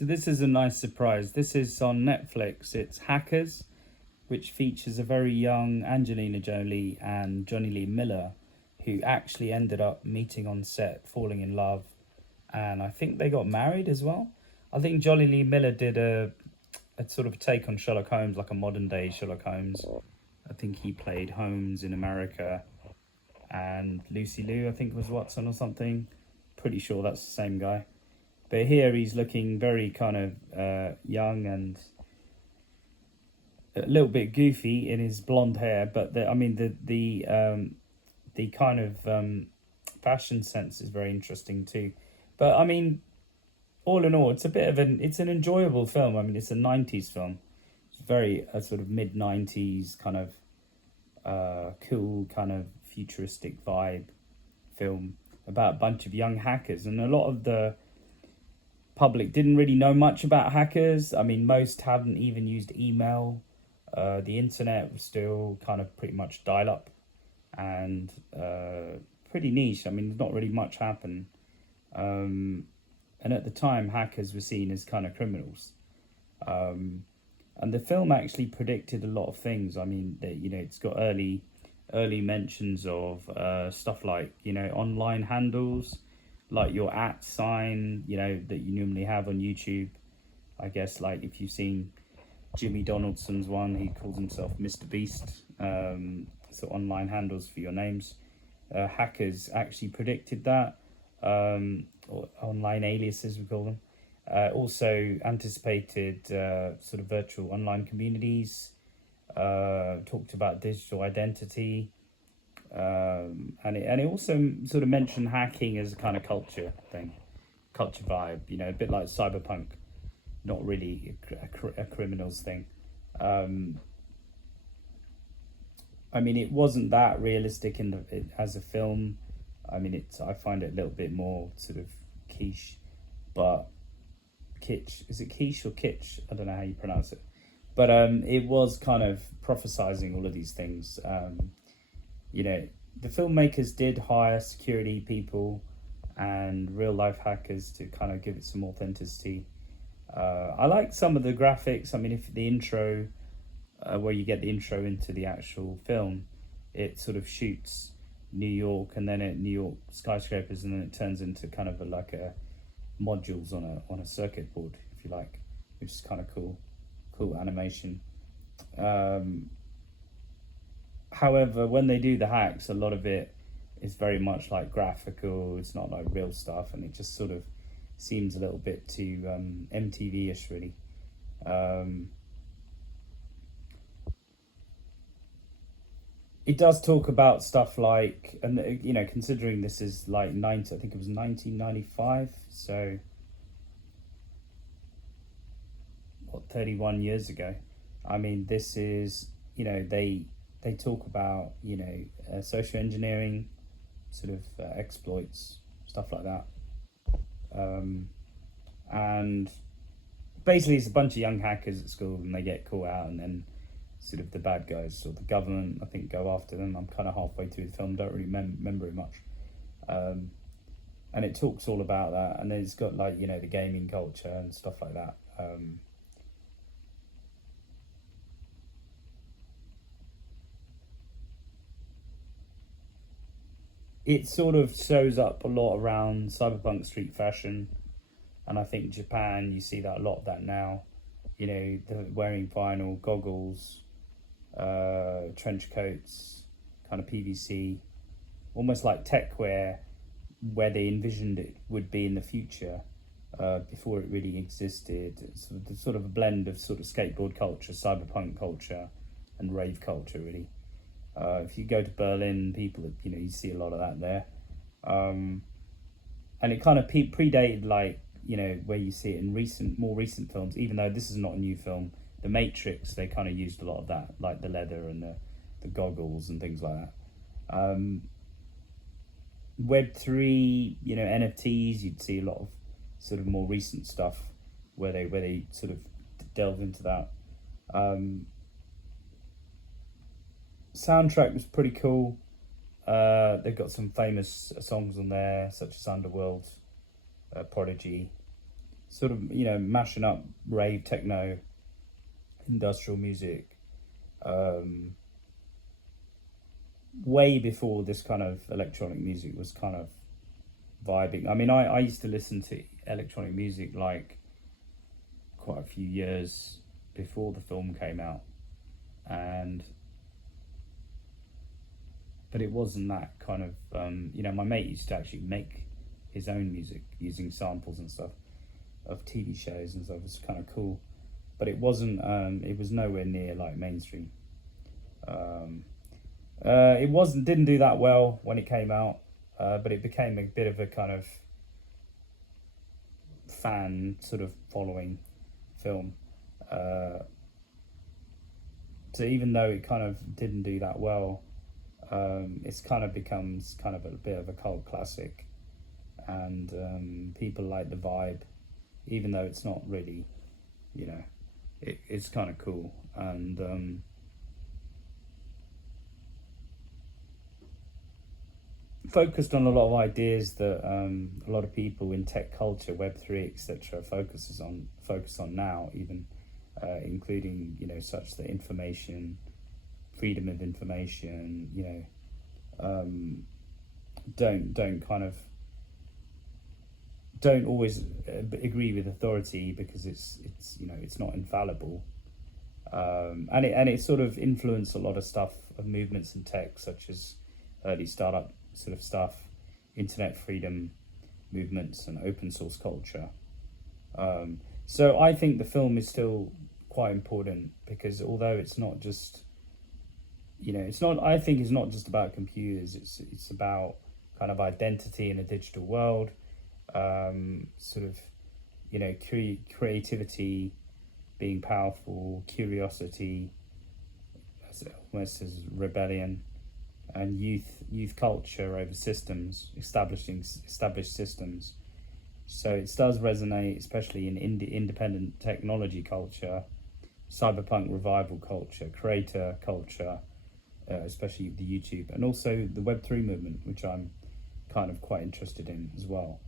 So this is a nice surprise. This is on Netflix. It's Hackers, which features a very young Angelina Jolie and Jonny Lee Miller, who actually ended up meeting on set, falling in love, and I think they got married as well. I think Jonny Lee Miller did a sort of take on Sherlock Holmes, like a modern day Sherlock Holmes. I think he played Holmes in America, and Lucy Liu, I think, was Watson or something. Pretty sure that's the same guy. But here he's looking very kind of young and a little bit goofy in his blonde hair. But the kind of fashion sense is very interesting too. But I mean, all in all, it's an enjoyable film. I mean, it's a '90s film. It's very a sort of mid-90s kind of cool kind of futuristic vibe film about a bunch of young hackers, and a lot of the public didn't really know much about hackers. I mean, most hadn't even used email. The internet was still kind of pretty much dial-up and pretty niche. I mean, there's not really much happened. And at the time, hackers were seen as kind of criminals. And the film actually predicted a lot of things. I mean, it's got early mentions of stuff like, online handles, like your @ sign, that you normally have on YouTube. I guess, like, if you've seen Jimmy Donaldson's one, he calls himself Mr. Beast. So online handles for your names. Hackers actually predicted that, or online aliases we call them. Also anticipated sort of virtual online communities. Talked about digital identity. And it also sort of mentioned hacking as a kind of culture vibe, a bit like cyberpunk, not really a criminals thing. I mean, it wasn't that realistic as a film. I mean, I find it a little bit more sort of quiche, but kitsch. Is it quiche or kitsch? I don't know how you pronounce it. But it was kind of prophesizing all of these things. The filmmakers did hire security people and real life hackers to kind of give it some authenticity. I like some of the graphics. I mean, if the intro, where you get the intro into the actual film, it sort of shoots New York and then New York skyscrapers, and then it turns into kind of like a modules on a circuit board, if you like, which is kind of cool animation. However, when they do the hacks, a lot of it is very much like graphical. It's not like real stuff, and it just sort of seems a little bit too MTV-ish, really. It does talk about stuff like, and considering this is like I think it was 1995, so 31 years ago. I mean, this is, they talk about, social engineering, sort of exploits, stuff like that. And basically it's a bunch of young hackers at school, and they get caught out, and then sort of the bad guys or the government, I think, go after them. I'm kind of halfway through the film, don't really remember it much. And it talks all about that, and then it's got like, the gaming culture and stuff like that. It sort of shows up a lot around cyberpunk street fashion, and I think Japan, you see that a lot of that now. The wearing vinyl goggles, trench coats, kind of PVC, almost like tech wear, where they envisioned it would be in the future, before it really existed. It's sort of a blend of sort of skateboard culture, cyberpunk culture, and rave culture, really. If you go to Berlin, people, you see a lot of that there. And it kind of predated, like, where you see it in more recent films, even though this is not a new film. The Matrix, they kind of used a lot of that, like the leather and the goggles and things like that. Web3, NFTs, you'd see a lot of sort of more recent stuff where they sort of delve into that. Soundtrack was pretty cool. They've got some famous songs on there, such as Underworld, Prodigy, sort of, mashing up rave, techno, industrial music, way before this kind of electronic music was kind of vibing. I mean, I used to listen to electronic music like quite a few years before the film came out, but it wasn't that kind of, my mate used to actually make his own music using samples and stuff of TV shows and stuff. It was kind of cool, but it wasn't, it was nowhere near like mainstream. It didn't do that well when it came out, but it became a bit of a kind of fan sort of following film. So even though it kind of didn't do that well, it's kind of becomes kind of a bit of a cult classic, and people like the vibe, even though it's not really, it's kind of cool, and focused on a lot of ideas that a lot of people in tech culture, Web3, etc., focus on now, even including such that information, freedom of information, don't always agree with authority, because it's not infallible, and it sort of influenced a lot of stuff of movements in tech, such as early startup sort of stuff, internet freedom movements, and open source culture. So I think the film is still quite important, because although it's not just, I think it's not just about computers. It's about kind of identity in a digital world, sort of, creativity being powerful, curiosity, almost as rebellion, and youth culture over systems, established systems. So it does resonate, especially in independent technology culture, cyberpunk revival culture, creator culture, especially the YouTube, and also the Web3 movement, which I'm kind of quite interested in as well.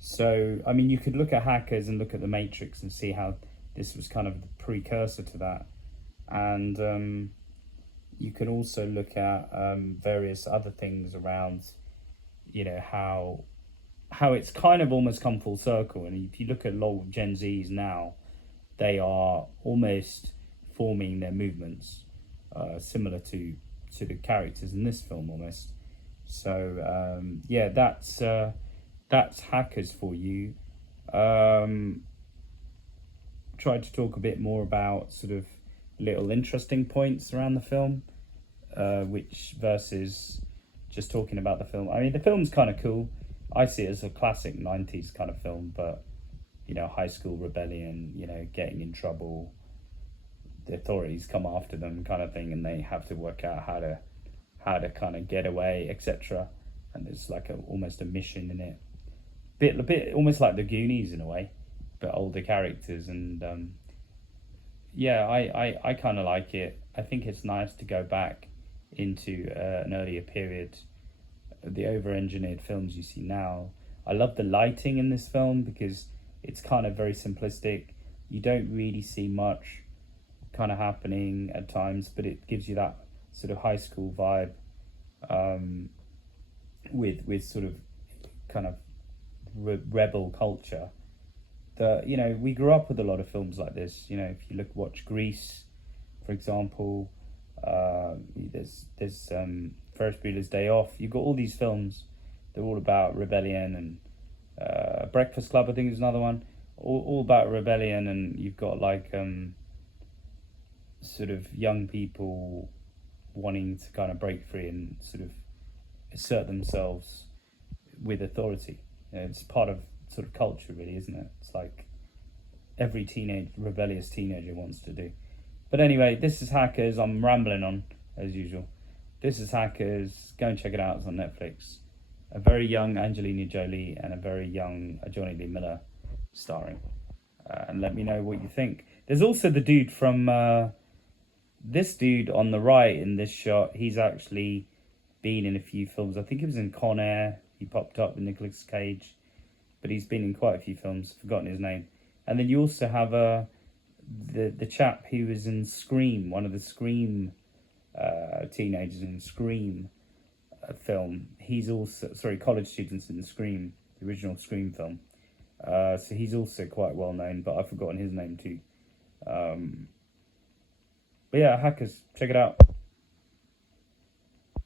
So, I mean, you could look at Hackers and look at The Matrix and see how this was kind of the precursor to that. And you can also look at various other things around, how it's kind of almost come full circle. And if you look at a lot of Gen Zs now, they are almost forming their movements similar to the characters in this film almost. So yeah, that's Hackers for you. Tried to talk a bit more about sort of little interesting points around the film, which versus just talking about the film. I mean, the film's kind of cool. I see it as a classic 90s kind of film, but high school rebellion, getting in trouble, the authorities come after them kind of thing, and they have to work out how to kind of get away, etc. And there's like almost a mission in it, bit almost like the Goonies in a way, but older characters. And yeah, I kind of like it. I think it's nice to go back into an earlier period. The over-engineered films you see now, I love the lighting in this film, because it's kind of very simplistic. You don't really see much kind of happening at times, but it gives you that sort of high school vibe, with sort of kind of rebel culture. That we grew up with a lot of films like this. If you watch Grease, for example, there's Ferris Bueller's Day Off. You've got all these films. They're all about rebellion, and Breakfast Club, I think, is another one. All about rebellion, and you've got like sort of young people wanting to kind of break free and sort of assert themselves with authority. It's part of sort of culture, really, isn't it? It's like every rebellious teenager wants to do. But anyway, this is Hackers. I'm rambling on as usual. This is Hackers. Go and check it out. It's on Netflix. A very young Angelina Jolie and a very young Jonny Lee Miller starring. And let me know what you think. There's also the dude from this dude on the right in this shot. He's actually been in a few films. I think he was in Con Air. He popped up with Nicolas Cage. but he's been in quite a few films. Forgotten his name. And then you also have the chap who was in Scream, one of the Scream teenagers in Scream film. He's also college students in Scream, the original Scream film. So he's also quite well known, but I've forgotten his name too. But yeah, Hackers, check it out.